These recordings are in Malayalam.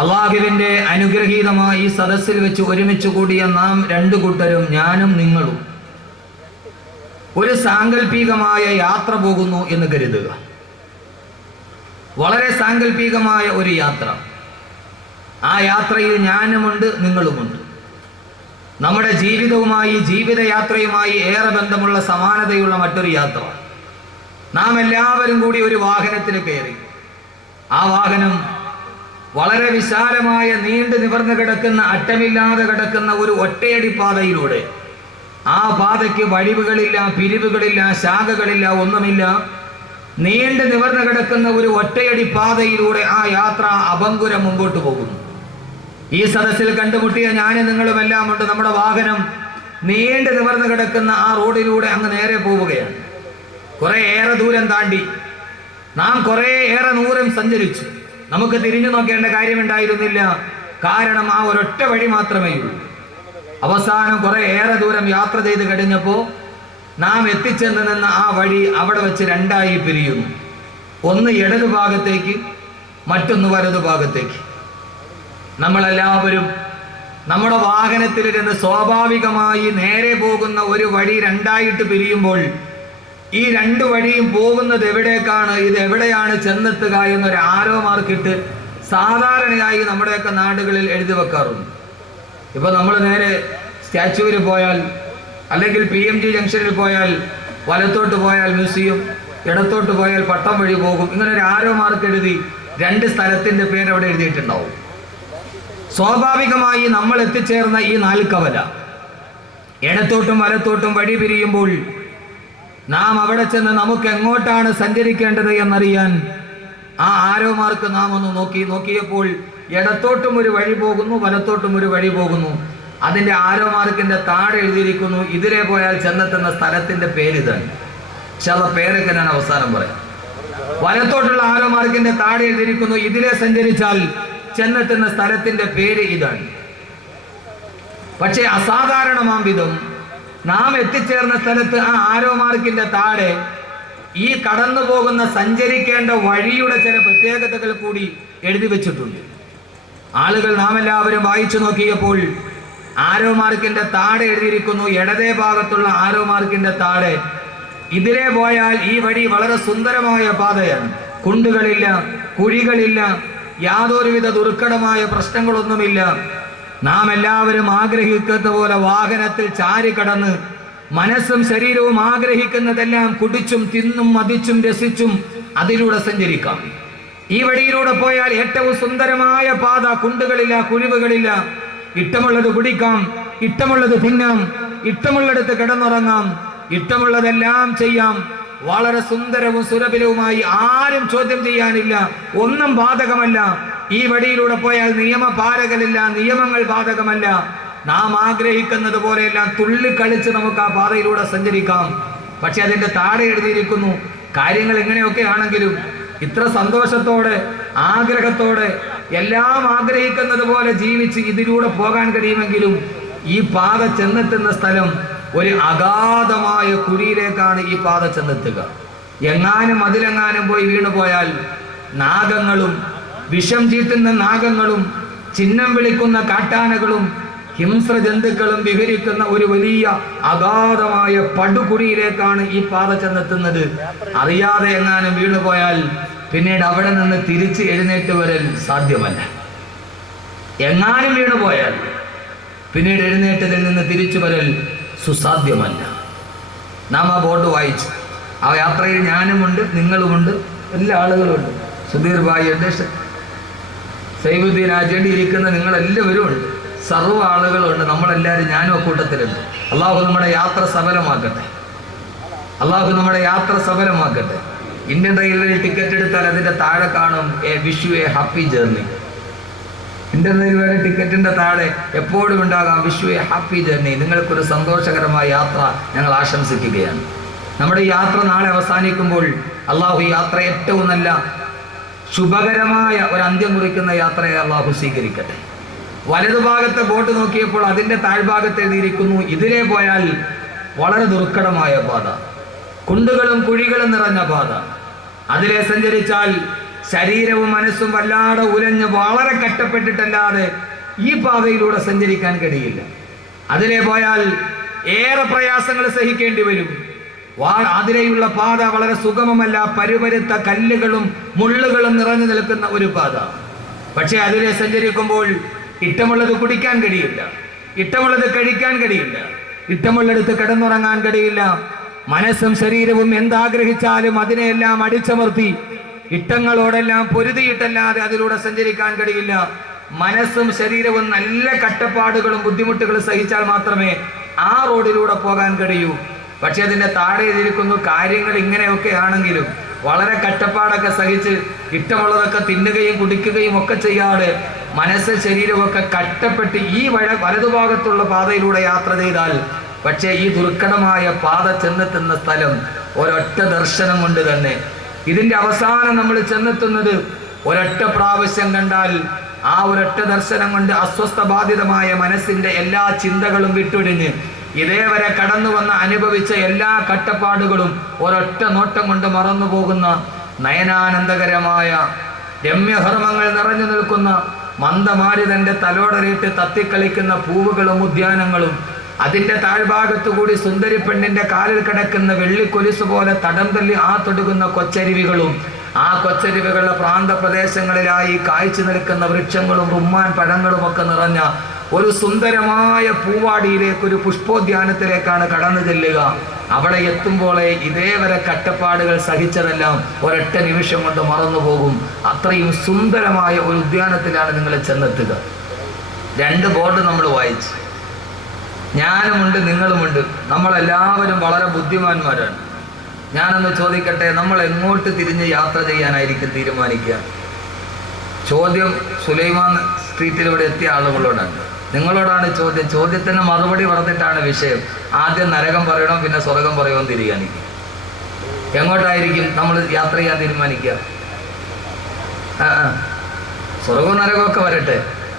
അള്ളാഹുവിൻ്റെ അനുഗ്രഹീതമായി ഈ സദസ്സിൽ വെച്ച് ഒരുമിച്ച് കൂടിയ നാം രണ്ടു കൂട്ടരും, ഞാനും നിങ്ങളും, ഒരു സാങ്കല്പികമായ യാത്ര പോകുന്നു എന്ന് കരുതുക. വളരെ സാങ്കല്പികമായ ഒരു യാത്ര. ആ യാത്രയിൽ ഞാനുമുണ്ട്, നിങ്ങളുമുണ്ട്. നമ്മുടെ ജീവിതവുമായി, ജീവിതയാത്രയുമായി ഏറെ ബന്ധമുള്ള സമാനതയുള്ള മറ്റൊരു യാത്ര. നാം എല്ലാവരും കൂടി ഒരു വാഹനത്തിൽ കയറി. ആ വാഹനം വളരെ വിശാലമായ, നീണ്ടു നിവർന്നു കിടക്കുന്ന, അറ്റമില്ലാതെ കിടക്കുന്ന ഒരു ഒറ്റയടി പാതയിലൂടെ, ആ പാതയ്ക്ക് വഴിവുകളില്ല, പിരിവുകളില്ല, ശാഖകളില്ല, ഒന്നുമില്ല, നീണ്ടു നിവർന്നു കിടക്കുന്ന ഒരു ഒറ്റയടി പാതയിലൂടെ ആ യാത്ര അഭംഗുരം മുമ്പോട്ട് പോകുന്നു. ഈ സദസ്സിൽ കണ്ടുമുട്ടിയ ഞാനും നിങ്ങളുമെല്ലാം ഉണ്ട്. നമ്മുടെ വാഹനം നീണ്ടു നിവർന്നു കിടക്കുന്ന ആ റോഡിലൂടെ അങ്ങ് നേരെ പോവുകയാണ്. കുറെ ഏറെ ദൂരം താണ്ടി നാം കുറെ ഏറെ ദൂരം സഞ്ചരിച്ചു. നമുക്ക് തിരിഞ്ഞു നോക്കേണ്ട കാര്യമുണ്ടായിരുന്നില്ല. കാരണം ആ ഒരൊറ്റ വഴി മാത്രമേ ഉള്ളൂ. അവസാനം കുറെ ഏറെ ദൂരം യാത്ര ചെയ്ത് കഴിഞ്ഞപ്പോൾ നാം എത്തിച്ചെന്ന് നിന്ന ആ വഴി അവിടെ വെച്ച് രണ്ടായി പിരിയുന്നു. ഒന്ന് ഇടതു ഭാഗത്തേക്ക്, മറ്റൊന്ന് വലതു ഭാഗത്തേക്ക്. നമ്മളെല്ലാവരും നമ്മുടെ വാഹനത്തിലിരുന്ന് സ്വാഭാവികമായി നേരെ പോകുന്ന ഒരു വഴി രണ്ടായിട്ട് പിരിയുമ്പോൾ ഈ രണ്ടു വഴിയും പോകുന്നത് എവിടേക്കാണ്, ഇത് എവിടെയാണ് ചെന്നെത്തുക എന്നൊരു ആരോ മാർക്കിട്ട് സാധാരണയായി നമ്മുടെയൊക്കെ നാടുകളിൽ എഴുതി വെക്കാറുണ്ട്. ഇപ്പൊ നമ്മൾ നേരെ സ്റ്റാച്യൂവിൽ പോയാൽ, അല്ലെങ്കിൽ PMG ജംഗ്ഷനിൽ പോയാൽ വലത്തോട്ട് പോയാൽ മ്യൂസിയം, ഇടത്തോട്ട് പോയാൽ പട്ടം വഴി പോകും. ഇങ്ങനെ ഒരു ആരോ മാർക്ക് എഴുതി രണ്ട് സ്ഥലത്തിന്റെ പേര് അവിടെ എഴുതിയിട്ടുണ്ടാവും. സ്വാഭാവികമായി നമ്മൾ എത്തിച്ചേർന്ന ഈ നാൽക്കവല, ഇടത്തോട്ടും വലത്തോട്ടും വഴി പിരിയുമ്പോൾ നാം അവിടെ ചെന്ന് നമുക്ക് എങ്ങോട്ടാണ് സഞ്ചരിക്കേണ്ടത് എന്നറിയാൻ ആ ആരോ മാർക്ക് നാം ഒന്ന് നോക്കിയപ്പോൾ ഇടത്തോട്ടും ഒരു വഴി പോകുന്നു, വലത്തോട്ടും ഒരു വഴി പോകുന്നു. അതിന്റെ ആരോ മാർക്കിന്റെ താഴെ എഴുതിയിരിക്കുന്നു ഇതിലെ പോയാൽ ചെന്നെത്തുന്ന സ്ഥലത്തിന്റെ പേര് ഇതാണ്. പക്ഷെ ആ പേരൊക്കെ ഞാൻ അവസാനം പറയാം. വലത്തോട്ടുള്ള ആരോ മാർക്കിന്റെ താഴെ എഴുതിയിരിക്കുന്നു ഇതിലെ സഞ്ചരിച്ചാൽ ചെന്നെത്തുന്ന സ്ഥലത്തിന്റെ പേര് ഇതാണ്. പക്ഷെ അസാധാരണമാം വിധം നാം എത്തിച്ചേർന്ന സ്ഥലത്ത് ആ ആരോ മാർക്കിന്റെ താഴെ ഈ കടന്നു പോകുന്ന സഞ്ചരിക്കേണ്ട വഴിയുടെ ചില പ്രത്യേകതകൾ കൂടി എഴുതി വെച്ചിട്ടുണ്ട്. ആളുകൾ നാം എല്ലാവരും വായിച്ചു നോക്കിയപ്പോൾ ആരോ മാർക്കിന്റെ താഴെ എഴുതിയിരിക്കുന്നു, ഇടതേ ഭാഗത്തുള്ള ആരോ മാർക്കിന്റെ താഴെ ഇതിലെ പോയാൽ ഈ വഴി വളരെ സുന്ദരമായ പാതയാണ്. കുണ്ടുകളില്ല, കുഴികളില്ല, യാതൊരുവിധ ദുർഘടമായ പ്രശ്നങ്ങളൊന്നുമില്ല. നാം എല്ലാവരും ആഗ്രഹിക്കുന്ന പോലെ വാഹനത്തിൽ ചാരി കടന്ന് മനസ്സും ശരീരവും ആഗ്രഹിക്കുന്നതെല്ലാം കുടിച്ചും തിന്നും മതിച്ചും രസിച്ചും അതിലൂടെ സഞ്ചരിക്കാം. ഈ വഴിയിലൂടെ പോയാൽ ഏറ്റവും സുന്ദരമായ പാത, കുണ്ടുകളില്ല, കുഴിവുകളില്ല. ഇഷ്ടമുള്ളത് കുടിക്കാം, ഇഷ്ടമുള്ളത് തിന്നാം, ഇഷ്ടമുള്ളിടത്ത് കിടന്നുറങ്ങാം, ഇഷ്ടമുള്ളതെല്ലാം ചെയ്യാം. വളരെ സുന്ദരവും സുലഭവുമായി, ആരും ചോദ്യം ചെയ്യാനില്ല, ഒന്നും ബാധകമല്ല. ഈ വഴിയിലൂടെ പോയാൽ നിയമപാലകരില്ല, നിയമങ്ങൾ ബാധകമല്ല. നാം ആഗ്രഹിക്കുന്നത് പോലെയെല്ലാം തുള്ളിക്കളിച്ച് നമുക്ക് ആ പാതയിലൂടെ സഞ്ചരിക്കാം. പക്ഷെ അതിന്റെ താഴെ എഴുതിയിരിക്കുന്നു കാര്യങ്ങൾ എങ്ങനെയൊക്കെ ആണെങ്കിലും ഇത്ര സന്തോഷത്തോടെ, ആഗ്രഹത്തോടെ, എല്ലാം ആഗ്രഹിക്കുന്നത് പോലെ ജീവിച്ച് ഇതിലൂടെ പോകാൻ കഴിയുമെങ്കിലും ഈ പാത ചെന്നെത്തുന്ന സ്ഥലം ഒരു അഗാധമായ കുഴിയിലേക്കാണ് ഈ പാത ചെന്നെത്തുക. എങ്ങാനും അതിലെങ്ങാനും പോയി വീണു പോയാൽ നാഗങ്ങളും, വിഷം ചീറ്റുന്ന നാഗങ്ങളും, ചിഹ്നം വിളിക്കുന്ന കാട്ടാനകളും, ഹിംസ്ര ജന്തുക്കളും വിഹരിക്കുന്ന ഒരു വലിയ അഗാധമായ പടുകുഴിയിലേക്കാണ് ഈ പാത ചെന്നെത്തുന്നത്. അറിയാതെ എങ്ങാനും വീണുപോയാൽ പിന്നീട് അവിടെ നിന്ന് തിരിച്ച് എഴുന്നേറ്റ് വരൽ സാധ്യമല്ല. എങ്ങാനും വീണുപോയാൽ പിന്നീട് എഴുന്നേറ്റതിൽ നിന്ന് തിരിച്ചു വരൽ സുസാധ്യമല്ല. നാം ആ ബോർഡ് വായിച്ചു. ആ യാത്രയിൽ ഞാനുമുണ്ട്, നിങ്ങളുമുണ്ട്, എല്ലാ ആളുകളുമുണ്ട്. സുധീർ ഭായി ഉണ്ട്, സൈബുദ്ദീൻ ആചേണ്ടി ഇരിക്കുന്ന നിങ്ങളെല്ലാവരും ഉണ്ട്, സർവ്വ ആളുകളുണ്ട്. നമ്മളെല്ലാവരും, ഞാനും അക്കൂട്ടത്തിലുണ്ട്. അള്ളാഹു നമ്മുടെ യാത്ര സഫലമാക്കട്ടെ. അള്ളാഹു നമ്മുടെ യാത്ര സഫലമാക്കട്ടെ. ഇന്ത്യൻ റെയിൽവേയിൽ ടിക്കറ്റ് എടുത്താൽ അതിന്റെ താഴെ കാണും wish you A happy journey. Indian റെയിൽവേയുടെ ടിക്കറ്റിന്റെ താഴെ എപ്പോഴും ഉണ്ടാകാം wish you A happy journey. നിങ്ങൾക്കൊരു സന്തോഷകരമായ യാത്ര ഞങ്ങൾ ആശംസിക്കുകയാണ്. നമ്മുടെ യാത്ര നാളെ അവസാനിക്കുമ്പോൾ അള്ളാഹു ഈ യാത്ര ഏറ്റവും നല്ല ശുഭകരമായ ഒരു അന്ത്യം കുറിക്കുന്ന യാത്രയെ അള്ളാഹു സ്വീകരിക്കട്ടെ. വലതുഭാഗത്തെ ബോട്ട് നോക്കിയപ്പോൾ അതിന്റെ താഴ്ഭാഗത്ത് എഴുതിയിരിക്കുന്നു ഇതിലെ പോയാൽ വളരെ ദുർഘടമായ പാത, കുണ്ടുകളും കുഴികളും നിറഞ്ഞ പാത. അതിലെ സഞ്ചരിച്ചാൽ ശരീരവും മനസ്സും വല്ലാതെ ഉലഞ്ഞ് വളരെ കഷ്ടപ്പെട്ടിട്ടല്ലാതെ ഈ പാതയിലൂടെ സഞ്ചരിക്കാൻ കഴിയില്ല. അതിലെ പോയാൽ ഏറെ പ്രയാസങ്ങൾ സഹിക്കേണ്ടി വരും. അതിലെയുള്ള പാത വളരെ സുഗമമല്ല, പരുപരുത്ത കല്ലുകളും മുള്ളുകളും നിറഞ്ഞു നിൽക്കുന്ന ഒരു പാത. പക്ഷെ അതിലെ സഞ്ചരിക്കുമ്പോൾ ഇഷ്ടമുള്ളത് കുടിക്കാൻ കഴിയില്ല, ഇഷ്ടമുള്ളത് കഴിക്കാൻ കഴിയില്ല, ഇഷ്ടമുള്ളിടത്ത് കിടന്നുറങ്ങാൻ കഴിയില്ല. മനസ്സും ശരീരവും എന്താഗ്രഹിച്ചാലും അതിനെയെല്ലാം അടിച്ചമർത്തി ഇഷ്ടങ്ങളോടെല്ലാം പൊരുതിയിട്ടല്ലാതെ അതിലൂടെ സഞ്ചരിക്കാൻ കഴിയില്ല. മനസ്സും ശരീരവും നല്ല കഷ്ടപ്പാടുകളും ബുദ്ധിമുട്ടുകളും സഹിച്ചാൽ മാത്രമേ ആ റോഡിലൂടെ പോകാൻ കഴിയൂ. പക്ഷെ അതിന്റെ താഴെ എഴുതിയിരിക്കുന്നു, കാര്യങ്ങൾ ഇങ്ങനെയൊക്കെ ആണെങ്കിലും വളരെ കഷ്ടപ്പാടൊക്കെ സഹിച്ച് ഇഷ്ടമുള്ളതൊക്കെ തിന്നുകയും കുടിക്കുകയും ഒക്കെ ചെയ്യാതെ മനസ്സ് ശരീരമൊക്കെ കഷ്ടപ്പെട്ട് ഈ വലതുഭാഗത്തുള്ള പാതയിലൂടെ യാത്ര ചെയ്താൽ പക്ഷേ ഈ ദുർഘടമായ പാത ചെന്നെത്തുന്ന സ്ഥലം ഒരൊറ്റ ദർശനം കൊണ്ട് തന്നെ. ഇതിന്റെ അവസാനം നമ്മൾ ചെന്നെത്തുന്നത് ഒരൊറ്റ പ്രാവശ്യം കണ്ടാൽ ആ ഒരൊറ്റ ദർശനം കൊണ്ട് അസ്വസ്ഥ ബാധിതമായ മനസ്സിന്റെ എല്ലാ ചിന്തകളും വിട്ടൊഴിഞ്ഞ് ഇതേവരെ കടന്നു വന്ന് അനുഭവിച്ച എല്ലാ കഷ്ടപ്പാടുകളും ഒരൊറ്റ നോട്ടം കൊണ്ട് മറന്നു പോകുന്ന നയനാനന്ദകരമായ രമ്യഹർമ്മങ്ങൾ നിറഞ്ഞു നിൽക്കുന്ന മന്ദമാരുതന്റെ തലോടറിയിട്ട് തത്തിക്കളിക്കുന്ന പൂവുകളും ഉദ്യാനങ്ങളും അതിന്റെ താഴ്ഭാഗത്തു കൂടി സുന്ദരി പെണ്ണിന്റെ കാലിൽ കിടക്കുന്ന വെള്ളിക്കൊലിസ് പോലെ തടം തല്ലി തൊടുകുന്ന കൊച്ചരുവികളും ആ കൊച്ചരുവികളുടെ പ്രാന്തപ്രദേശങ്ങളിലായി കായ്ച്ചു നിൽക്കുന്ന വൃക്ഷങ്ങളും റുമ്മാൻ പഴങ്ങളും ഒക്കെ നിറഞ്ഞ ഒരു സുന്ദരമായ പൂവാടിയിലേക്ക്, ഒരു പുഷ്പോദ്യാനത്തിലേക്കാണ് കടന്നു ചെല്ലുക. അവിടെ എത്തുമ്പോഴേ ഇതേവരെ കഷ്ടപ്പാടുകൾ സഹിച്ചതെല്ലാം ഒരൊറ്റ നിമിഷം കൊണ്ട് മറന്നു പോകും. അത്രയും സുന്ദരമായ ഒരു ഉദ്യാനത്തിലാണ് നിങ്ങൾ ചെന്നെത്തുക. 2 ബോർഡ് നമ്മൾ വായിച്ചു. ഞാനുമുണ്ട്, നിങ്ങളുമുണ്ട്. നമ്മളെല്ലാവരും വളരെ ബുദ്ധിമാന്മാരാണ്. ഞാനൊന്ന് ചോദിക്കട്ടെ, നമ്മൾ എങ്ങോട്ട് തിരിഞ്ഞ് യാത്ര ചെയ്യാനായിരിക്കും തീരുമാനിക്കുക? ചോദ്യം സുലൈമാൻ സ്ട്രീറ്റിൽ ഇവിടെ എത്തിയ ആളുകളോടാണ്, നിങ്ങളോടാണ് ചോദ്യം. ചോദ്യത്തിന് മറുപടി പറഞ്ഞിട്ടാണ് വിഷയം. ആദ്യം നരകം പറയണോ പിന്നെ സ്വർഗം പറയുമോ എന്ന് തീരുമാനിക്കും. എങ്ങോട്ടായിരിക്കും നമ്മൾ യാത്ര ചെയ്യാൻ തീരുമാനിക്കുക? സ്വർഗവും നരകമൊക്കെ വരട്ടെ,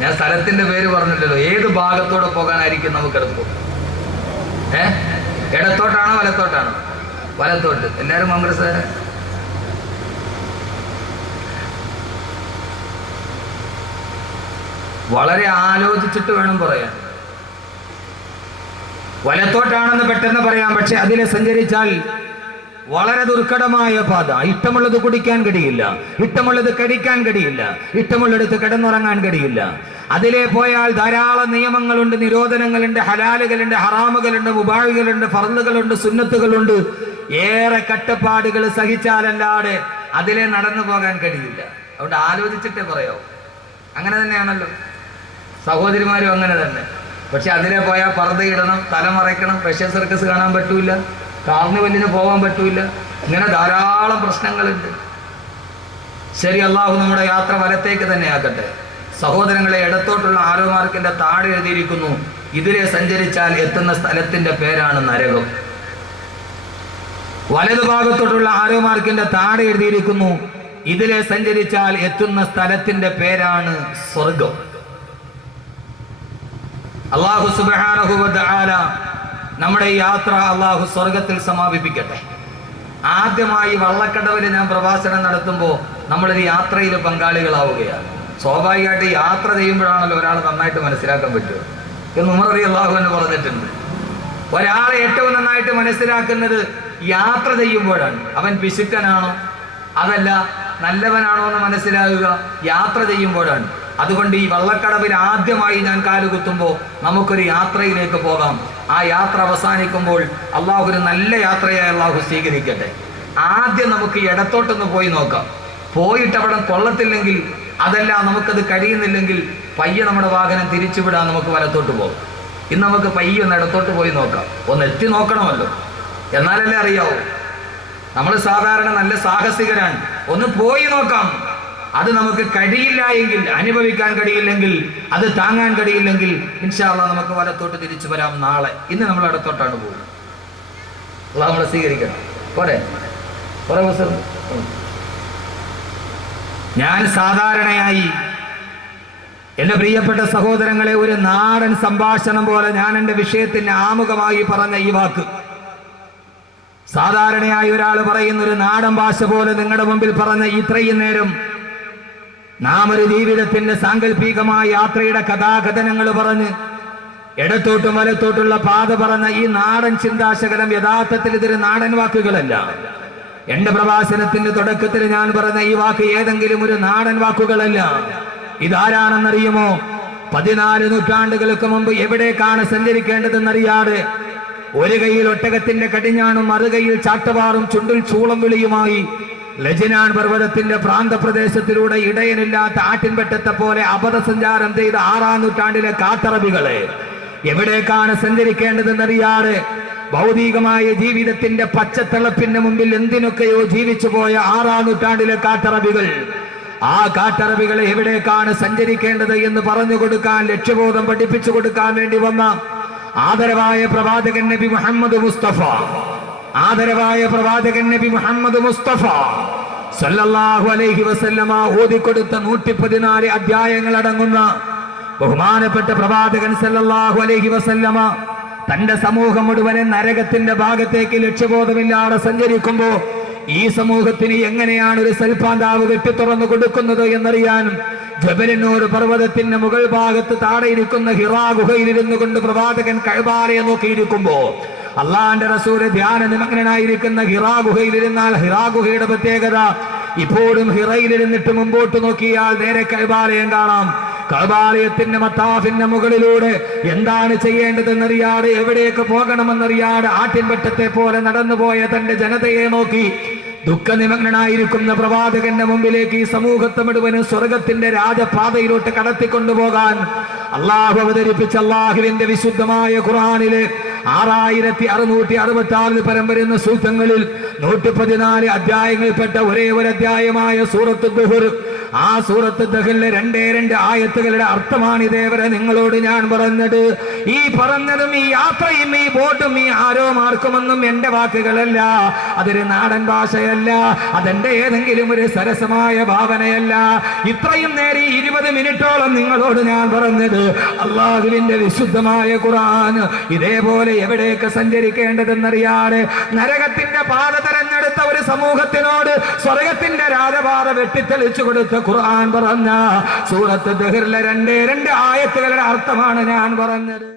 ഞാൻ സ്ഥലത്തിന്റെ പേര് പറഞ്ഞില്ലല്ലോ. ഏത് ഭാഗത്തോടെ പോകാനായിരിക്കും നമുക്ക് എളുപ്പം? ഇടത്തോട്ടാണോ വലത്തോട്ടാണോ? വലത്തോട്ട്. എല്ലാവരും കോൺഗ്രസ്സുകാരെ? വളരെ ആലോചിച്ചിട്ട് വേണം പറയാൻ. വലത്തോട്ടാണെന്ന് പെട്ടെന്ന് പറയാം, പക്ഷെ അതിലെ സഞ്ചരിച്ചാൽ വളരെ ദുർഘടമായ പാത. ഇഷ്ടമുള്ളത് കുടിക്കാൻ കഴിയില്ല, ഇഷ്ടമുള്ളത് കഴിക്കാൻ കഴിയില്ല, ഇഷ്ടമുള്ളിടത്ത് കിടന്നുറങ്ങാൻ കഴിയില്ല. അതിലെ പോയാൽ ധാരാളം നിയമങ്ങളുണ്ട്, നിരോധനങ്ങളുണ്ട്, ഹലാലുകളുണ്ട്, ഹറാമുകളുണ്ട്, മുബാഹികളുണ്ട്, ഫർളുകളുണ്ട്, സുന്നത്തുകളുണ്ട്. ഏറെ കഷ്ടപ്പാടുകൾ സഹിച്ചാലല്ലാതെ അതിലെ നടന്നു പോകാൻ കഴിയില്ല. അതുകൊണ്ട് ആലോചിച്ചിട്ടേ പറയാവൂ. അങ്ങനെ തന്നെയാണല്ലോ, സഹോദരിമാരും അങ്ങനെ തന്നെ. പക്ഷെ അതിലെ പോയാൽ പർദ്ദയിടണം, തലമറയ്ക്കണം, റഷ്യൻ സർക്കസ് കാണാൻ പറ്റൂല, കാർണിവലിന് പോകാൻ പറ്റൂല. ഇങ്ങനെ ധാരാളം പ്രശ്നങ്ങളുണ്ട്. ശരി, അള്ളാഹു നമ്മുടെ യാത്ര വലത്തേക്ക് തന്നെ ആക്കട്ടെ. സഹോദരങ്ങളെ, ഇടത്തോട്ടുള്ള ആരോ മാർക്കിന്റെ താഴെ എഴുതിയിരിക്കുന്നു, ഇതിലെ സഞ്ചരിച്ചാൽ എത്തുന്ന സ്ഥലത്തിന്റെ പേരാണ് നരകം. വലതുഭാഗത്തോട്ടുള്ള ആരോ മാർക്കിന്റെ താഴെ എഴുതിയിരിക്കുന്നു, ഇതിലെ സഞ്ചരിച്ചാൽ എത്തുന്ന സ്ഥലത്തിന്റെ പേരാണ് സ്വർഗം. അല്ലാഹു സുബ്ഹാനഹു വ തആല നമ്മുടെ ഈ യാത്ര അല്ലാഹു സ്വർഗത്തിൽ സമാപിപ്പിക്കട്ടെ. ആദ്യമായി വള്ളക്കടവിൽ ഞാൻ പ്രഭാഷണം നടത്തുമ്പോൾ നമ്മളൊരു യാത്രയിൽ പങ്കാളികളാവുകയാണ്. സ്വാഭാവികമായിട്ട് യാത്ര ചെയ്യുമ്പോഴാണല്ലോ ഒരാൾ നന്നായിട്ട് മനസ്സിലാക്കാൻ പറ്റുക എന്ന് ഉമർ റളിയല്ലാഹു അൻഹു പറഞ്ഞിട്ടുണ്ട്. ഒരാളെ ഏറ്റവും നന്നായിട്ട് മനസ്സിലാക്കുന്നത് യാത്ര ചെയ്യുമ്പോഴാണ്. അവൻ പിശുക്കനാണോ അതല്ല നല്ലവനാണോ എന്ന് മനസ്സിലാകുക യാത്ര ചെയ്യുമ്പോഴാണ്. അതുകൊണ്ട് ഈ വള്ളക്കടവിൽ ആദ്യമായി ഞാൻ കാലുകുത്തുമ്പോൾ നമുക്കൊരു യാത്രയിലേക്ക് പോകാം. ആ യാത്ര അവസാനിക്കുമ്പോൾ അള്ളാഹു ഒരു നല്ല യാത്രയായി അള്ളാഹു സ്വീകരിക്കട്ടെ. ആദ്യം നമുക്ക് ഇടത്തോട്ടൊന്ന് പോയി നോക്കാം. പോയിട്ട് അവിടെ കൊള്ളത്തില്ലെങ്കിൽ, അതല്ല നമുക്കത് കഴിയുന്നില്ലെങ്കിൽ പയ്യെ നമ്മുടെ വാഹനം തിരിച്ചുവിടാൻ നമുക്ക് വലത്തോട്ട് പോകും. ഇന്ന് നമുക്ക് പയ്യെ ഒന്ന് ഇടത്തോട്ട് പോയി നോക്കാം. ഒന്ന് എത്തി നോക്കണമല്ലോ, എന്നാലല്ലേ അറിയാവൂ. നമ്മൾ സാധാരണ നല്ല സാഹസികരാണ്. ഒന്ന് പോയി നോക്കാം. അത് നമുക്ക് കഴിയില്ല എങ്കിൽ, അനുഭവിക്കാൻ കഴിയില്ലെങ്കിൽ, അത് താങ്ങാൻ കഴിയില്ലെങ്കിൽ ഇൻഷാ അല്ലാഹ് നമുക്ക് വലത്തോട്ട് തിരിച്ചു വരാം നാളെ. ഇന്ന് നമ്മൾ ഇടത്തോട്ടാണ് പോകുന്നത്. അല്ലാഹു നമ്മളെ സ്വീകരിക്കണം. പോരെ ഞാൻ സാധാരണയായി എന്റെ പ്രിയപ്പെട്ട സഹോദരങ്ങളെ ഒരു നാടൻ സംഭാഷണം പോലെ ഞാൻ എൻ്റെ വിഷയത്തിന് ആമുഖമായി പറഞ്ഞ ഈ വാക്ക് സാധാരണയായി ഒരാൾ പറയുന്ന ഒരു നാടൻ ഭാഷ പോലെ നിങ്ങളുടെ മുമ്പിൽ പറഞ്ഞ ഇത്രയും നേരം നാം ഒരു ജീവിതത്തിന്റെ സാങ്കല്പികമായ യാത്രയുടെ കഥാകഥനങ്ങൾ പറഞ്ഞ് ഇടത്തോട്ടും വലത്തോട്ടുള്ള പാത പറഞ്ഞ ഈ നാടൻ ചിന്താശകലം യഥാർത്ഥത്തിൽ ഇതൊരു നാടൻ വാക്കുകളല്ല. എന്റെ പ്രഭാഷണത്തിന്റെ തുടക്കത്തിൽ ഞാൻ പറഞ്ഞ ഈ വാക്ക് ഏതെങ്കിലും ഒരു നാടൻ വാക്കുകളല്ല. ഇതാരാണെന്നറിയുമോ? 14 നൂറ്റാണ്ടുകൾക്ക് മുമ്പ് എവിടേക്കാണ് സഞ്ചരിക്കേണ്ടതെന്നറിയാതെ ഒരു കൈയിൽ ഒട്ടകത്തിന്റെ കടിഞ്ഞാണും മറുകൈയിൽ ചാട്ടവാറും ചുണ്ടിൽ ചൂളം വിളിയുമായി ലജ്നാൻ പർവ്വതത്തിന്റെ പ്രാന്തപ്രദേശത്തിലൂടെ ഇടയനില്ലാത്ത ആട്ടിൻപെട്ടത്തെ പോലെ അബദ്ധസഞ്ചാരം ചെയ്ത 6-ാം നൂറ്റാണ്ടിലെ കാട്ടറബികളെ എവിടേക്കാണ് സഞ്ചരിക്കേണ്ടതെന്നറിയാതെ ഭൗതികമായ ജീവിതത്തിന്റെ പച്ചത്തിളപ്പിന്റെ മുമ്പിൽ എന്തിനൊക്കെയോ ജീവിച്ചു പോയ 6-ാം നൂറ്റാണ്ടിലെ കാട്ടറബികൾ, ആ കാട്ടറബികളെ എവിടേക്കാണ് സഞ്ചരിക്കേണ്ടത് എന്ന് പറഞ്ഞു കൊടുക്കാൻ, ലക്ഷ്യബോധം പഠിപ്പിച്ചു കൊടുക്കാൻ വേണ്ടി വന്ന ആദരവായ പ്രവാചകൻ നബി മുഹമ്മദ് മുസ്തഫ, ആദരവായ പ്രവാചകൻ നബി മുഹമ്മദ് മുസ്തഫ സല്ലല്ലാഹു അലൈഹി വസല്ലമ ഓതിക്കൊടുത്ത 114 അധ്യായങ്ങൾ അടങ്ങുന്ന ബഹുമാനപ്പെട്ട പ്രവാചകൻ സല്ലല്ലാഹു അലൈഹി വസല്ലമ തന്റെ സമൂഹം മുഴുവനെ നരകത്തിന്റെ ഭാഗത്തേക്ക് ലക്ഷ്യബോധമില്ലാതെ സഞ്ചരിക്കുമ്പോ ഈ സമൂഹത്തിന് എങ്ങനെയാണ് ഒരു സൽപാന്താവ് വെട്ടിത്തുറന്നു കൊടുക്കുന്നത് എന്നറിയാൻ ജബലിനൂർ പർവ്വതത്തിന്റെ മുകൾ ഭാഗത്ത് താഴെയിരിക്കുന്ന ഹിറാ ഗുഹയിലിരുന്നു കൊണ്ട് പ്രവാചകൻ കഅബയെ നോക്കിയിരിക്കുമ്പോ അള്ളാന്റെ റസൂല് ധ്യാന നിമഗ്നനായിരിക്കുന്ന ഹിറാ ഗുഹയിലിരുന്നാൽ ഹിറാ ഗുഹയുടെ പ്രത്യേകത ഇപ്പോഴും ഹിറയിലിരുന്നിട്ട് മുമ്പോട്ട് നോക്കിയാൽ നേരെ കഅബാലയം കാണാം. കഅബാലയത്തിന്റെ മത്താഫിന്റെ മുകളിലൂടെ എന്താണ് ചെയ്യേണ്ടതെന്നറിയാതെ എവിടേക്ക് പോകണമെന്നറിയാതെ ആട്ടിൻപറ്റത്തെ പോലെ നടന്നുപോയ തന്റെ ജനതയെ നോക്കി ദുഃഖനിമഗ്നനായിരിക്കുന്ന പ്രവാചകന്റെ മുമ്പിലേക്ക് ഈ സമൂഹത്തെ മുഴുവനും സ്വർഗത്തിന്റെ രാജപാതയിലോട്ട് കടത്തിക്കൊണ്ടുപോകാൻ അള്ളാഹു അവതരിപ്പിച്ച അള്ളാഹുവിന്റെ വിശുദ്ധമായ ഖുർആനിലെ 6666 പരം വരുന്ന സൂക്തങ്ങളിൽ 114 അധ്യായങ്ങളിൽപ്പെട്ട ഒരേ ഒരു അധ്യായമായ സൂറത്ത് ദുഹർ, ആ സൂറത്ത് ദഹറിലെ 2 ആയത്തുകളുടെ അർത്ഥമാണ് ഇതേവരെ നിങ്ങളോട് ഞാൻ പറഞ്ഞത്. ഈ പറഞ്ഞതും ഈ യാത്രയും ഈ ബോട്ടും ഈ ആരോ മാർക്കുമെന്നും എന്റെ വാക്കുകളല്ല, അതൊരു നാടൻ ഭാഷയല്ല, അതെന്റെ ഏതെങ്കിലും ഒരു സരസമായ ഭാവനയല്ല. ഇത്രയും നേരെ 20 മിനിറ്റോളം നിങ്ങളോട് ഞാൻ പറഞ്ഞത് അള്ളാഹുവിന്റെ വിശുദ്ധമായ ഖുർആൻ ഇതേപോലെ എവിടേക്ക് സഞ്ചരിക്കേണ്ടതെന്നറിയാതെ നരകത്തിന്റെ പാത തെരഞ്ഞെടുത്ത ഒരു സമൂഹത്തിനോട് സ്വർഗത്തിന്റെ രാജപാത വെട്ടിത്തെളിച്ചു കൊടുത്ത ഖുർആൻ പറഞ്ഞ സൂറത്ത് ദഹറിലെ 2 ആയത്തുകളുടെ അർത്ഥമാണ് ഞാൻ പറഞ്ഞത്.